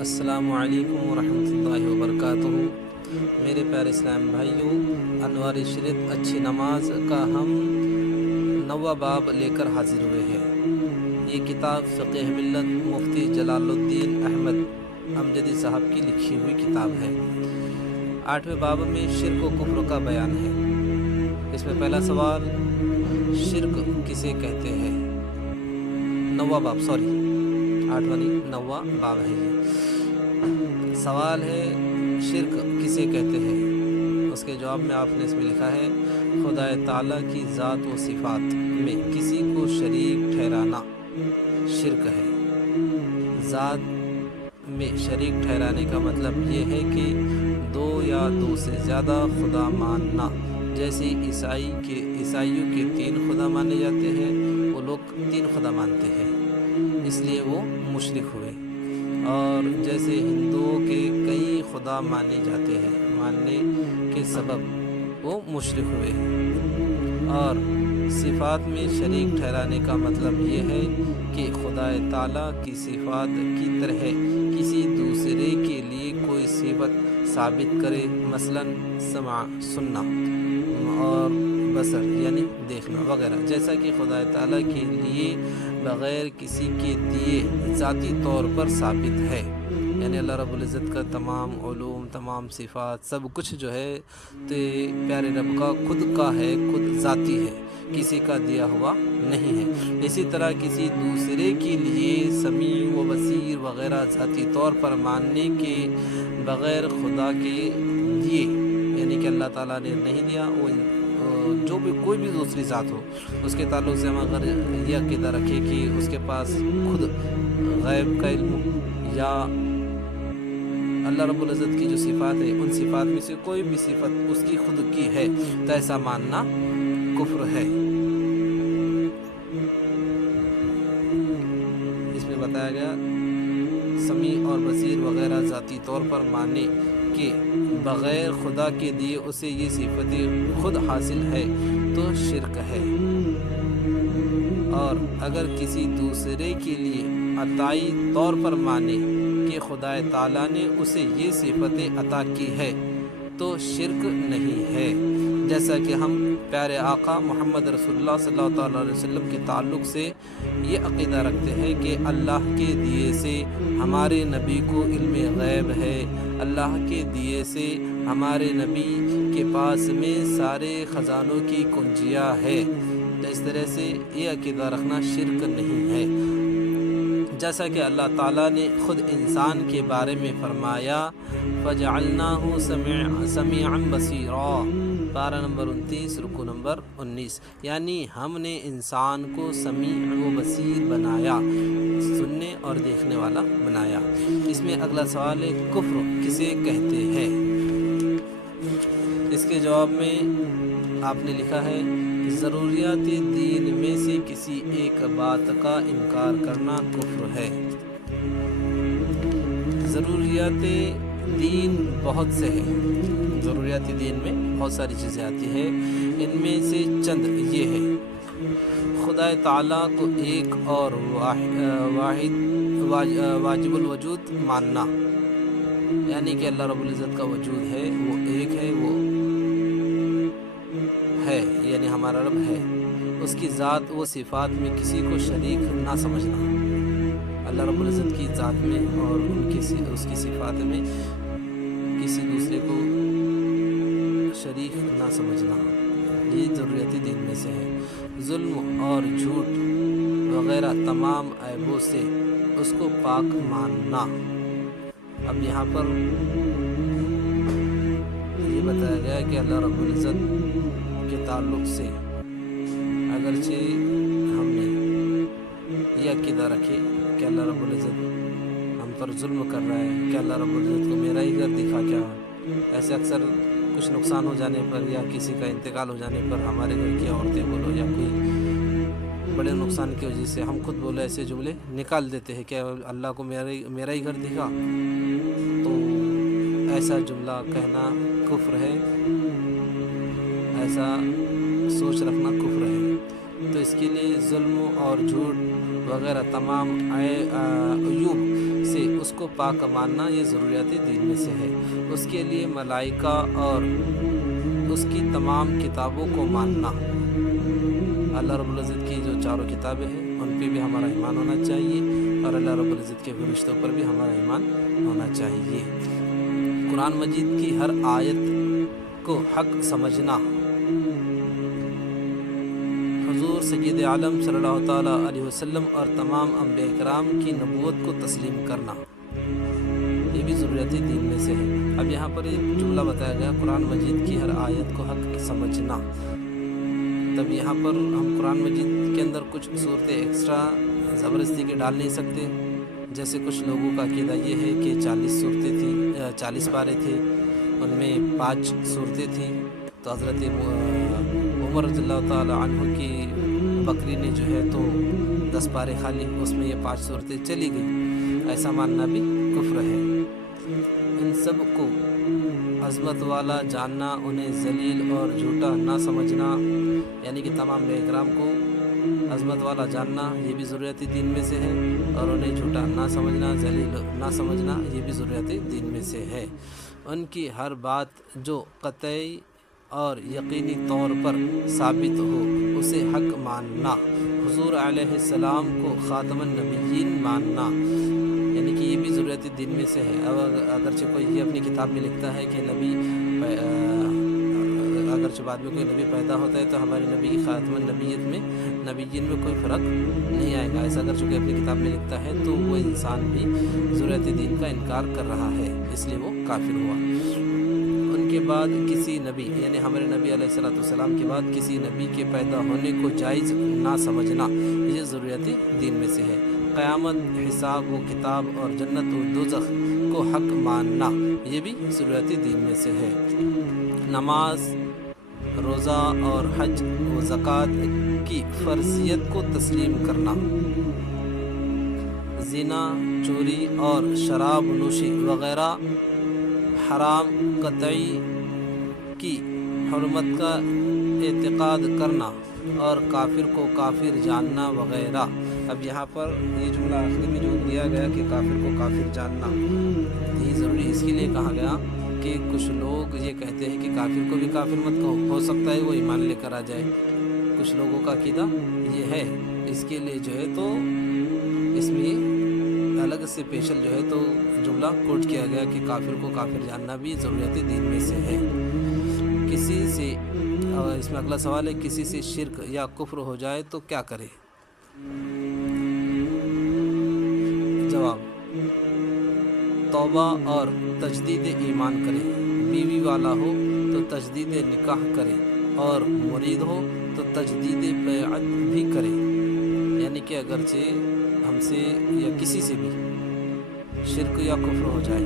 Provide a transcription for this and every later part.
السلام علیکم ورحمۃ اللہ وبرکاتہ۔ میرے پیارے اسلام بھائیوں، انوار شریعت اچھی نماز کا ہم 9واں باب لے کر حاضر ہوئے ہیں۔ یہ کتاب فقہ ملت مفتی جلال الدین احمد امجدی صاحب کی لکھی ہوئی کتاب ہے۔ 8ویں باب میں شرک و کفر کا بیان ہے۔ اس میں پہلا سوال، شرک کسے کہتے ہیں؟ 9واں باب، 9واں باب ہے۔ یہ سوال ہے، شرک کسے کہتے ہیں؟ اس کے جواب میں آپ نے اس میں لکھا ہے، خدا تعالیٰ کی ذات و صفات میں کسی کو شریک ٹھہرانا شرک ہے۔ ذات میں شریک ٹھہرانے کا مطلب یہ ہے کہ دو یا دو سے زیادہ خدا ماننا، جیسے عیسائیوں کے 3 خدا مانے جاتے ہیں، وہ لوگ 3 خدا مانتے ہیں، اس لیے وہ مشرک ہوئے۔ اور جیسے ہندوؤں کے کئی خدا مانے جاتے ہیں، ماننے کے سبب وہ مشرک ہوئے۔ اور صفات میں شریک ٹھہرانے کا مطلب یہ ہے کہ خدا تعالیٰ کی صفات کی طرح کسی دوسرے کے لیے کوئی صفت ثابت کرے، مثلا سمع سننا اور بصر یعنی دیکھنا وغیرہ، جیسا کہ خدا تعالیٰ کے لیے بغیر کسی کے دیے ذاتی طور پر ثابت ہے۔ یعنی اللہ رب العزت کا تمام علوم، تمام صفات، سب کچھ جو ہے تو پیارے رب کا خود کا ہے، خود ذاتی ہے، کسی کا دیا ہوا نہیں ہے۔ اسی طرح کسی دوسرے کے لیے سمیع و بصیر وغیرہ ذاتی طور پر ماننے کے بغیر خدا کے دیے، یعنی کہ اللہ تعالیٰ نے نہیں دیا، وہ جو بھی کوئی بھی دوسری ذات ہو، اس کے تعلق سے ہم اگر یہ عقیدہ رکھیں کہ اس کے پاس خود غیب کا علم یا اللہ رب العزت کی جو صفات ہے، ان صفات میں سے کوئی بھی صفت اس کی خود کی ہے، تو ایسا ماننا کفر ہے۔ اس میں بتایا گیا سمیع اور بصیر وغیرہ ذاتی طور پر ماننے کے بغیر خدا کے دیے اسے یہ صفتیں خود حاصل ہے تو شرک ہے۔ اور اگر کسی دوسرے کے لیے عطائی طور پر مانے کہ خدا تعالیٰ نے اسے یہ صفتیں عطا کی ہے تو شرک نہیں ہے۔ جیسا کہ ہم پیارے آقا محمد رسول اللہ صلی اللہ تعالیٰ علیہ وسلم کے تعلق سے یہ عقیدہ رکھتے ہیں کہ اللہ کے دیے سے ہمارے نبی کو علم غیب ہے، اللہ کے دیے سے ہمارے نبی کے پاس میں سارے خزانوں کی کنجیاں ہے۔ اس طرح سے یہ عقیدہ رکھنا شرک نہیں ہے۔ جیسا کہ اللہ تعالیٰ نے خود انسان کے بارے میں فرمایا، فَجَعَلْنَاهُ سَمِيعًا بَصِيرًا، پارہ نمبر 29 رکوع نمبر 19، یعنی ہم نے انسان کو سمیع و بصیر بنایا، سننے اور دیکھنے والا بنایا۔ اس میں اگلا سوال ہے، کفر کسے کہتے ہیں؟ اس کے جواب میں آپ نے لکھا ہے، ضروریات دین میں سے کسی ایک بات کا انکار کرنا کفر ہے۔ ضروریات دین بہت سے ہیں، ضروریات دین میں بہت ساری چیزیں آتی ہیں، ان میں سے چند یہ ہے، خدا تعالیٰ کو ایک اور واحد واجب الوجود ماننا، یعنی کہ اللہ رب العزت کا وجود ہے، وہ ایک ہے، وہ ہے، یعنی ہمارا رب ہے، اس کی ذات و صفات میں کسی کو شریک نہ سمجھنا، اللہ رب العزت کی ذات میں اور اس کی صفات میں کسی دوسرے کو شریک نہ سمجھنا، یہ ضروریات دین میں سے ہے۔ ظلم اور جھوٹ وغیرہ تمام عیبوں سے اس کو پاک ماننا۔ اب یہاں پر یہ بتایا گیا کہ اللہ رب العزت کے تعلق سے اگرچہ ہم نے یہ عقیدہ رکھے کہ اللہ رب العزت ہم پر ظلم کر رہا ہے، کہ اللہ رب العزت کو میرا ہی گھر دکھا کیا، ایسے اکثر کچھ نقصان ہو جانے پر یا کسی کا انتقال ہو جانے پر ہمارے گھر کی عورتیں بولو یا کوئی بڑے نقصان کی وجہ سے ہم خود بولے ایسے جملے نکال دیتے ہیں کہ اللہ کو میرا ہی گھر دکھا، تو ایسا جملہ کہنا کفر ہے، ایسا سوچ رکھنا کفر ہے۔ تو اس کے لیے ظلم اور جھوٹ وغیرہ تمام عیوب سے اس کو پاک ماننا یہ ضروریات دین میں سے ہے۔ اس کے لیے ملائکہ اور اس کی تمام کتابوں کو ماننا، اللہ رب العزت کی جو چاروں کتابیں ہیں ان پہ بھی ہمارا ایمان ہونا چاہیے، اور اللہ رب العزت کے فرشتوں پر بھی ہمارا ایمان ہونا چاہیے۔ قرآن مجید کی ہر آیت کو حق سمجھنا، حضور سید عالم صلی اللہ تعالیٰ علیہ وسلم اور تمام انبیاء کرام کی نبوت کو تسلیم کرنا، یہ بھی ضروریات دین میں سے ہے۔ اب یہاں پر ایک جملہ بتایا گیا، قرآن مجید کی ہر آیت کو حق سمجھنا، تب یہاں پر ہم قرآن مجید کے اندر کچھ صورتیں ایکسٹرا زبردستی کے ڈال نہیں سکتے۔ جیسے کچھ لوگوں کا عقیدہ یہ ہے کہ 40 صورتیں تھیں، 40 پارے تھے، ان میں 5 صورتیں تھیں، تو حضرت عمر رضی اللہ تعالیٰ عنہ کی بکری نے جو ہے تو 10 پارے خالی، اس میں یہ 5 صورتیں چلی گئی، ایسا ماننا بھی کفر ہے۔ ان سب کو عظمت والا جاننا، انہیں ذلیل اور جھوٹا نہ سمجھنا، یعنی کہ تمام انبیاء کرام کو عظمت والا جاننا یہ بھی ضروریات دین میں سے ہے، اور انہیں جھوٹا نہ سمجھنا، ذلیل نہ سمجھنا یہ بھی ضروریات دین میں سے ہے۔ ان کی ہر بات جو قطعی اور یقینی طور پر ثابت ہو اسے حق ماننا، حضور علیہ السلام کو خاتم النبیین ماننا، یعنی کہ یہ بھی ضروریات دین میں سے ہے۔ اگرچہ کوئی یہ اپنی کتاب میں لکھتا ہے کہ اگرچہ بعد میں کوئی نبی پیدا ہوتا ہے تو ہماری نبی کی خاتم النبیین میں کوئی فرق نہیں آئے گا، ایسا اگرچہ کوئی اپنی کتاب میں لکھتا ہے تو وہ انسان بھی ضروریات دین کا انکار کر رہا ہے، اس لیے وہ کافر ہوا۔ ان کے بعد کسی نبی، یعنی ہمارے نبی علیہ السلام کے بعد کسی نبی کے پیدا ہونے کو جائز نہ سمجھنا، یہ ضروریات دین میں سے ہے۔ قیامت، حساب و کتاب اور جنت و دوزخ کو حق ماننا، یہ بھی ضروریات دین میں سے ہے۔ نماز، روزہ اور حج و زکوٰۃ کی فرضیت کو تسلیم کرنا، زنا، چوری اور شراب نوشی وغیرہ حرام قطعی کی حرمت کا اعتقاد کرنا، اور کافر کو کافر جاننا وغیرہ۔ اب یہاں پر یہ جملہ آخری میں جو دیا گیا کہ کافر کو کافر جاننا، یہ ضروری اس کے لیے کہا گیا کہ کچھ لوگ یہ کہتے ہیں کہ کافر کو بھی کافر مت کہو، ہو سکتا ہے وہ ایمان لے کر آ جائے، کچھ لوگوں کا عقیدہ یہ ہے، اس کے لیے جو ہے تو اس میں الگ سے پیشل جو ہے تو جملہ کوٹ کیا گیا کہ کافر کو کافر جاننا بھی ضروریات دین میں سے ہے۔ کسی سے، اس میں اگلا سوال ہے، کسی سے شرک یا کفر ہو جائے تو کیا کرے؟ جواب، توبہ اور تجدید ایمان کرے۔ بیوی والا ہو تو تجدید نکاح کرے، اور مرید ہو تو تجدید بیعت بھی کرے، یعنی کہ اگرچہ ہم سے یا کسی سے بھی شرک یا کفر ہو جائے،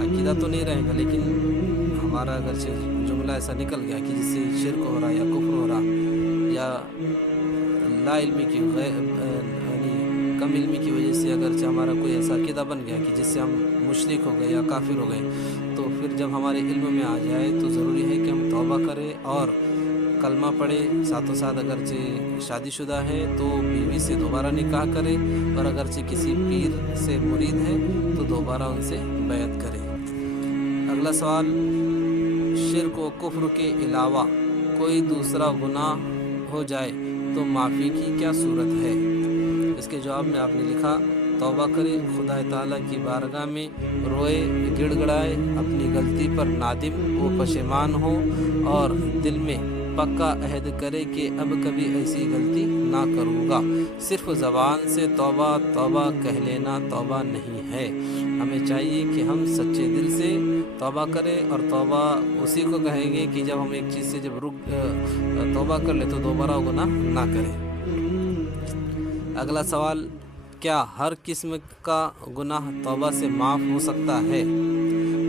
عقیدہ تو نہیں رہے گا لیکن ہمارا اگرچہ جملہ ایسا نکل گیا کہ جس سے شرک ہو رہا یا کفر ہو رہا یا لا علمی کی یعنی کم علمی کی وجہ سے اگرچہ ہمارا کوئی ایسا عقیدہ بن گیا کہ جس سے ہم مشرک ہو گئے یا کافر ہو گئے، تو پھر جب ہمارے علم میں آ جائے تو ضروری ہے کہ ہم توبہ کریں اور کلمہ پڑھے، ساتھ و ساتھ اگرچہ شادی شدہ ہے تو بیوی سے دوبارہ نکاح کرے، اور اگرچہ کسی پیر سے مرید ہے تو دوبارہ ان سے بیعت کرے۔ اگلا سوال، شرک و کفر کے علاوہ کوئی دوسرا گناہ ہو جائے تو معافی کی کیا صورت ہے؟ اس کے جواب میں آپ نے لکھا، توبہ کرے، خدا تعالیٰ کی بارگاہ میں روئے، گڑ گڑائے، اپنی غلطی پر نادم و پشیمان ہو، اور دل میں پکا عہد کرے کہ اب کبھی ایسی غلطی نہ کروں گا۔ صرف زبان سے توبہ توبہ کہہ لینا توبہ نہیں ہے، ہمیں چاہیے کہ ہم سچے دل سے توبہ کریں، اور توبہ اسی کو کہیں گے کہ جب ہم ایک چیز سے جب توبہ کر لیں تو دوبارہ گناہ نہ کریں۔ اگلا سوال، کیا ہر قسم کا گناہ توبہ سے معاف ہو سکتا ہے؟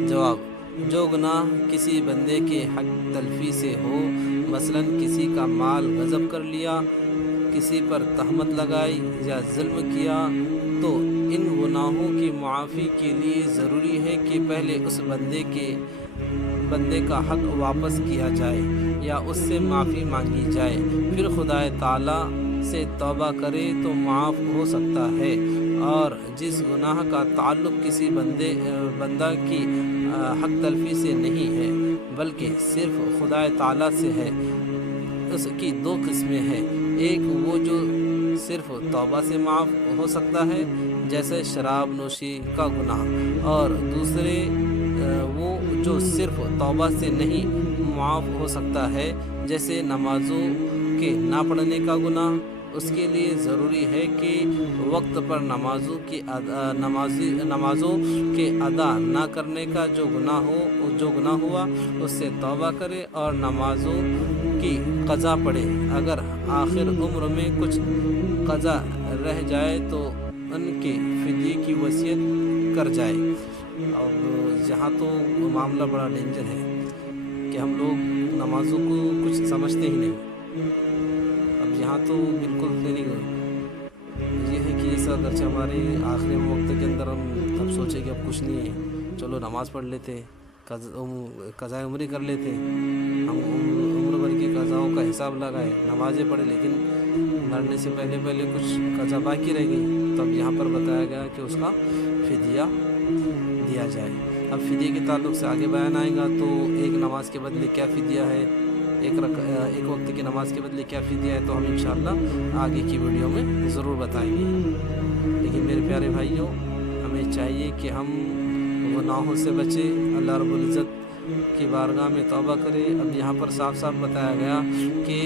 جواب، جو گناہ کسی بندے کے حق تلفی سے ہو، مثلا کسی کا مال غصب کر لیا، کسی پر تہمت لگائی یا ظلم کیا، تو ان گناہوں کی معافی کے لیے ضروری ہے کہ پہلے اس بندے کا حق واپس کیا جائے یا اس سے معافی مانگی جائے، پھر خدا تعالیٰ سے توبہ کرے تو معاف ہو سکتا ہے، اور جس گناہ کا تعلق کسی بندہ کی حق تلفی سے نہیں ہے بلکہ صرف خدا تعالیٰ سے ہے، اس کی دو قسمیں ہیں۔ ایک وہ جو صرف توبہ سے معاف ہو سکتا ہے جیسے شراب نوشی کا گناہ، اور دوسرے وہ جو صرف توبہ سے نہیں معاف ہو سکتا ہے جیسے نمازوں کے نہ پڑھنے کا گناہ۔ اس کے لیے ضروری ہے کہ وقت پر نمازوں کے ادا نہ کرنے کا جو گناہ ہوا اس سے توبہ کرے اور نمازوں کی قضا پڑھے۔ اگر آخر عمر میں کچھ قضا رہ جائے تو ان کے فدیے کی وصیت کر جائے۔ اور یہاں تو معاملہ بڑا ڈینجر ہے کہ ہم لوگ نمازوں کو کچھ سمجھتے ہی نہیں۔ اب یہاں تو بالکل یہ ہے کہ اس اگرچہ ہمارے آخری وقت کے اندر ہم اب سوچے کہ اب کچھ نہیں ہے، چلو نماز پڑھ لیتے، قضائے عمری کر لیتے، ہم عمر بھر کی قضاؤں کا حساب لگائے، نمازیں پڑھے، لیکن مرنے سے پہلے کچھ قضا باقی رہ گئی، تو اب یہاں پر بتایا گیا کہ اس کا فدیہ دیا جائے۔ اب فدیے کے تعلق سے آگے بیان آئے گا، تو ایک نماز کے بدلے کیا فدیہ ہے، ایک وقت کی نماز کے بدلے کیا فدیہ ہے، تو ہم انشاءاللہ آگے کی ویڈیو میں ضرور بتائیں گے۔ لیکن میرے پیارے بھائیوں، ہمیں چاہیے کہ ہم گناہوں سے بچیں، اللہ رب العزت کی بارگاہ میں توبہ کریں۔ اب یہاں پر صاف صاف بتایا گیا کہ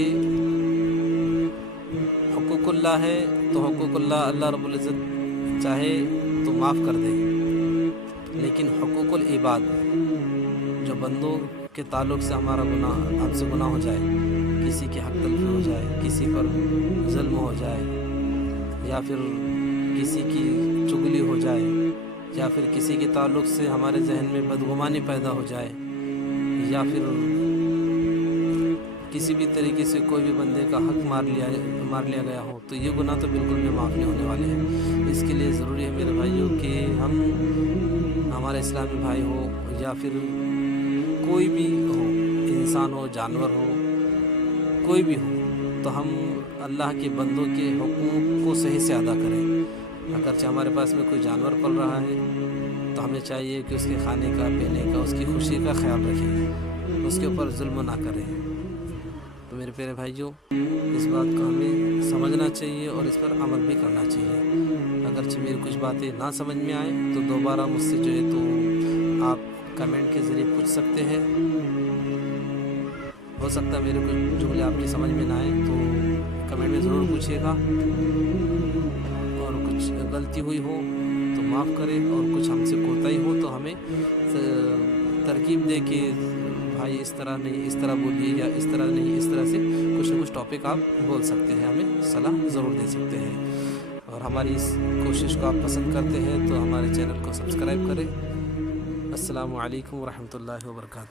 حقوق اللہ ہے، تو حقوق اللہ رب العزت چاہے تو معاف کر دے، لیکن حقوق العباد جو بندوں کے تعلق سے ہمارا ہم سے گناہ ہو جائے، کسی کی حق تلفی ہو جائے، کسی پر ظلم ہو جائے، یا پھر کسی کی چغلی ہو جائے، یا پھر کسی کے تعلق سے ہمارے ذہن میں بدگمانی پیدا ہو جائے، یا پھر کسی بھی طریقے سے کوئی بھی بندے کا حق مار لیا گیا ہو، تو یہ گناہ تو بالکل بھی معاف نہیں ہونے والے ہیں۔ اس کے لیے ضروری ہے میرے بھائیوں کہ ہم، ہمارے اسلامی بھائی ہو یا پھر کوئی بھی ہو، انسان ہو، جانور ہو، کوئی بھی ہو، تو ہم اللہ کے بندوں کے حقوق کو صحیح سے ادا کریں۔ اگرچہ ہمارے پاس میں کوئی جانور پل رہا ہے تو ہمیں چاہیے کہ اس کے کھانے کا، پینے کا، اس کی خوشی کا خیال رکھیں، اس کے اوپر ظلم نہ کریں۔ تو میرے پیارے بھائیوں، اس بات کو ہمیں سمجھنا چاہیے اور اس پر عمل بھی کرنا چاہیے۔ اگرچہ میری کچھ باتیں نہ سمجھ میں آئیں تو دوبارہ مجھ سے جو ہے تو آپ کمنٹ کے ذریعے پوچھ سکتے ہیں۔ ہو سکتا ہے میرے کچھ جملے آپ کی سمجھ میں نہ آئیں تو کمنٹ میں ضرور پوچھیے گا، اور کچھ غلطی ہوئی ہو تو معاف کریں، اور کچھ ہم سے کوتاہی ہو تو ہمیں ترغیب دے کہ بھائی اس طرح نہیں، اس طرح بولیے، یا اس طرح نہیں، اس طرح سے کچھ نہ کچھ ٹاپک آپ بول سکتے ہیں، ہمیں صلاح ضرور دے سکتے ہیں۔ اور ہماری اس کوشش کو آپ پسند کرتے ہیں تو ہمارے چینل کو سبسکرائب کریں۔ السلام علیکم ورحمۃ اللہ وبرکاتہ۔